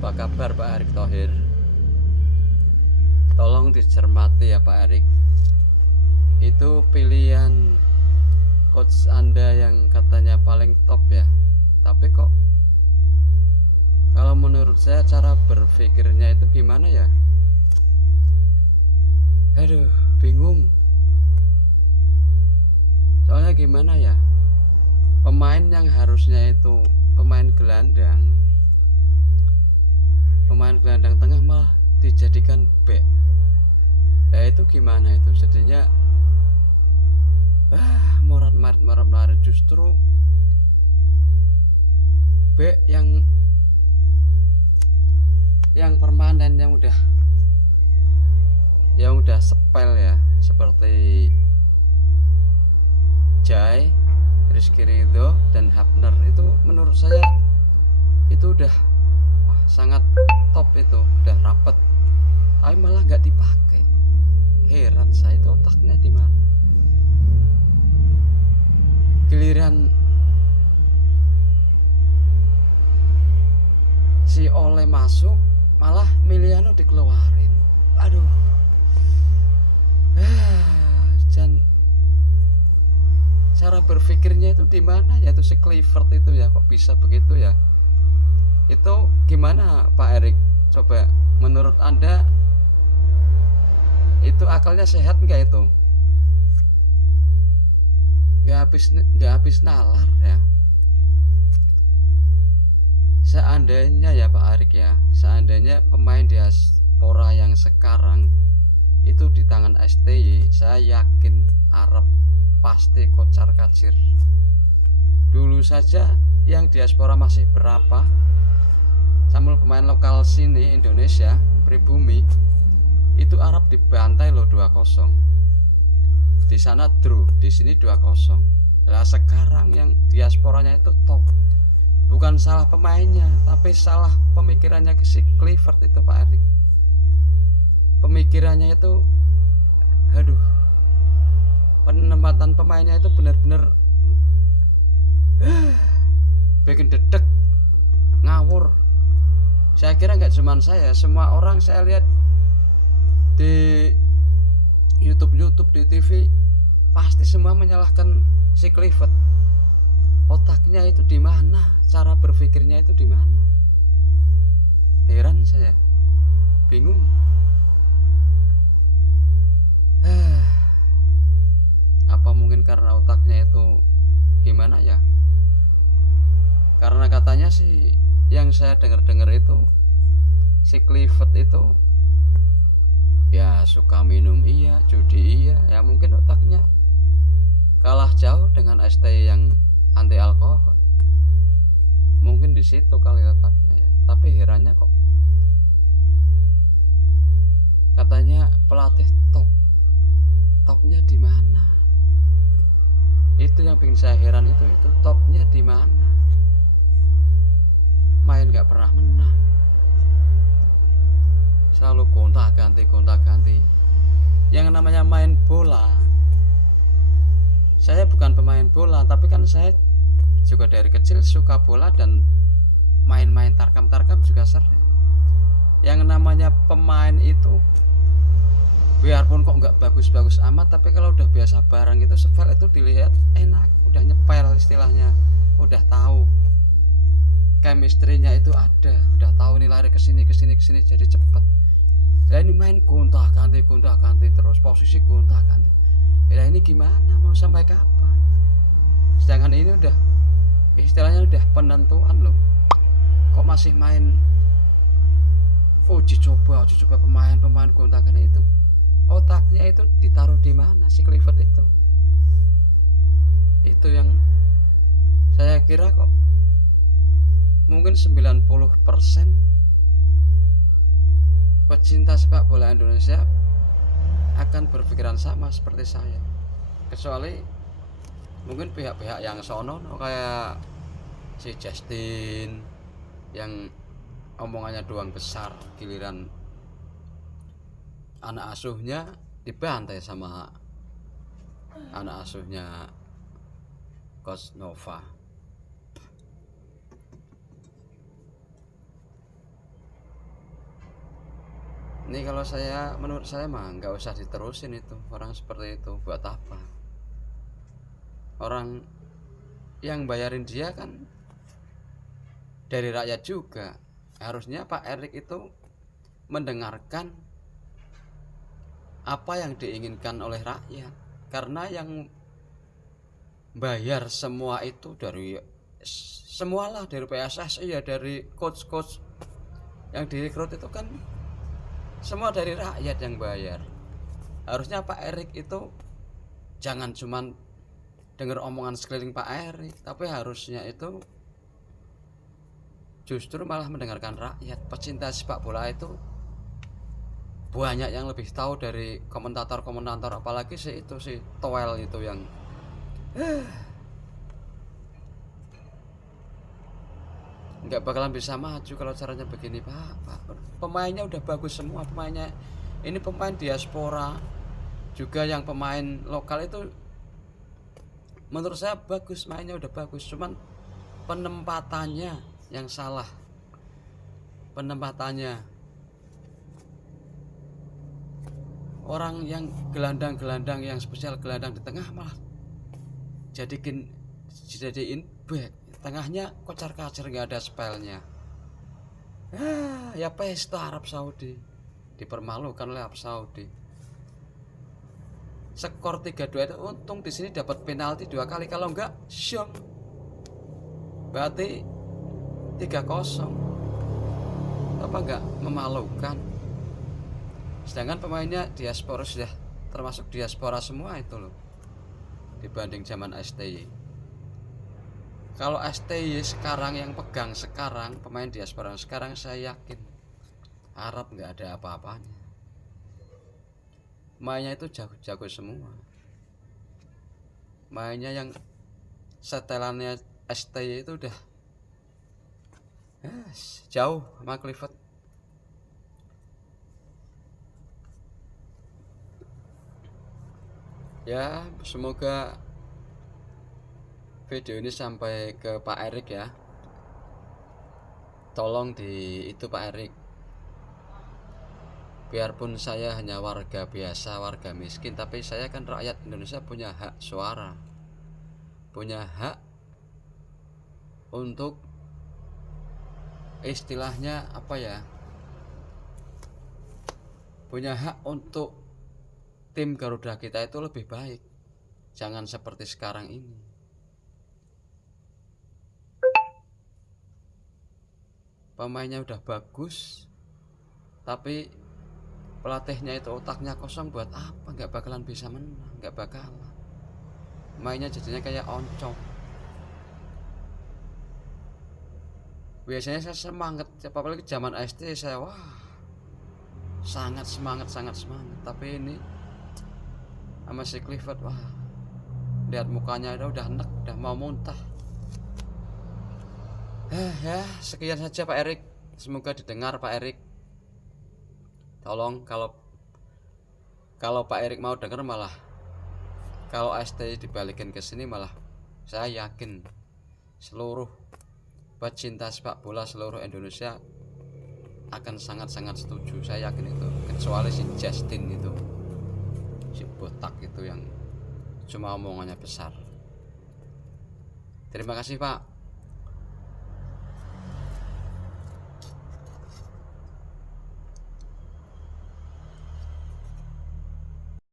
Apa kabar Pak Erick Thohir? Tolong dicermati ya Pak Erick. Itu pilihan coach Anda yang katanya paling top ya. Tapi kok kalau menurut saya cara berpikirnya itu gimana ya? Aduh, bingung. Soalnya gimana ya? Pemain yang harusnya itu pemain gelandang tengah malah dijadikan back. Ya itu gimana itu? Jadinya morat-marit justru back yang permanen yang udah sepel ya, seperti Jai, Rizky Ridho dan Hapner. Itu menurut saya itu udah sangat top, itu udah rapet, tapi malah nggak dipakai. Heran saya, itu otaknya di mana? Giliran si Ole masuk malah Miliano dikeluarin. Aduh, dan cara berpikirnya itu di mana ya, itu si Clifford itu ya, kok bisa begitu ya? Itu gimana Pak Erick? Coba menurut Anda itu akalnya sehat nggak itu? Nggak habis nalar ya. Seandainya ya Pak Erick ya, seandainya pemain diaspora yang sekarang itu di tangan STY, saya yakin Arab pasti kocar kacir. Dulu saja yang diaspora masih berapa, sama pemain lokal sini Indonesia, pribumi, itu Arab dibantai loh 2-0. Di sana draw, di sini 2-0. Lah sekarang yang diasporanya itu top. Bukan salah pemainnya, tapi salah pemikirannya si Clifford itu Pak Erick. Pemikirannya itu, aduh, penempatan pemainnya itu benar-benar bikin dedek, ngawur. Saya kira nggak cuma saya, semua orang saya lihat di YouTube, di TV, pasti semua menyalahkan si Clifford. Otaknya itu di mana? Cara berpikirnya itu di mana? Heran saya, bingung. Apa mungkin karena otaknya itu gimana ya? Karena katanya sih yang saya dengar itu si Clifford itu ya suka minum iya, judi iya, ya mungkin otaknya kalah jauh dengan ST yang anti alkohol. Mungkin di situ kali otaknya ya. Tapi herannya kok katanya pelatih topnya di mana? Itu yang bikin saya heran, itu topnya di mana? Main nggak pernah menang, selalu gonta ganti. Yang namanya main bola, saya bukan pemain bola, tapi kan saya juga dari kecil suka bola dan main-main tarkam juga sering. Yang namanya pemain itu biarpun kok nggak bagus-bagus amat, tapi kalau udah biasa bareng itu sepel itu dilihat enak, udah nyepel istilahnya, udah tahu chemistry-nya itu ada, udah tahu nih lari kesini jadi cepet. Ya ini main gonta ganti terus, posisi gonta ganti. Ya ini gimana, mau sampai kapan? Sedangkan ini udah istilahnya udah penentuan loh, kok masih main uji coba pemain gontakan itu. Otaknya itu ditaruh di mana si Clifford itu? Itu yang saya kira kok mungkin 90% pecinta sepak bola Indonesia akan berpikiran sama seperti saya, kecuali mungkin pihak-pihak yang sono kayak si Justin yang omongannya doang besar, giliran anak asuhnya dibantai sama anak asuhnya Coach Nova. Ini kalau menurut saya mah nggak usah diterusin itu, orang seperti itu buat apa? Orang yang bayarin dia kan dari rakyat juga. Harusnya Pak Erik itu mendengarkan apa yang diinginkan oleh rakyat, karena yang bayar semua itu dari semualah, dari PSSI ya, dari coach-coach yang direkrut itu kan semua dari rakyat yang bayar. Harusnya Pak Erik itu jangan cuman dengar omongan sekeliling Pak Erik, tapi harusnya itu justru malah mendengarkan rakyat. Pecinta sepak bola itu banyak yang lebih tahu dari komentator-komentator, apalagi si Toel itu yang nggak bakalan bisa maju kalau caranya begini, Pak. Pemainnya udah bagus semua, pemainnya ini pemain diaspora juga, yang pemain lokal itu menurut saya bagus, mainnya udah bagus, cuman penempatannya yang salah. Penempatannya orang yang gelandang-gelandang, yang spesial gelandang di tengah malah jadiin back, tengahnya kocar-kacir, nggak ada spellnya. Ya pesta Arab Saudi, dipermalukan oleh Arab Saudi. Skor 3-2 itu untung di sini dapat penalti 2 kali, kalau enggak syok. Berarti 3-0. Apa enggak memalukan? Sedangkan pemainnya diaspora, sudah termasuk diaspora semua itu loh, dibanding zaman STY. Kalau STY sekarang yang pegang sekarang, pemain diaspora sekarang, saya yakin Arab nggak ada apa-apanya. Mainnya itu jago-jago semua. Mainnya yang setelannya STY itu udah jauh sama Clifford. Ya, semoga video ini sampai ke Pak Erik ya. Tolong itu Pak Erik. Biarpun saya hanya warga biasa, warga miskin, tapi saya kan rakyat Indonesia, punya hak suara. Punya hak untuk istilahnya apa ya? Punya hak untuk tim Garuda kita itu lebih baik. Jangan seperti sekarang ini. Pemainnya udah bagus, tapi pelatihnya itu otaknya kosong. Buat apa? Nggak bakalan bisa menang, nggak bakalan. Mainnya jadinya kayak oncom. Biasanya saya semangat, apalagi zaman SD saya sangat semangat. Tapi ini sama si Clifford, lihat mukanya udah enek, udah mau muntah. Ya, sekian saja Pak Erik. Semoga didengar Pak Erik. Tolong kalau Pak Erik mau denger, malah kalau ST dibalikin ke sini, malah saya yakin seluruh pecinta sepak bola seluruh Indonesia akan sangat-sangat setuju. Saya yakin itu, kecuali si Justin itu, si botak itu yang cuma omongannya besar. Terima kasih Pak.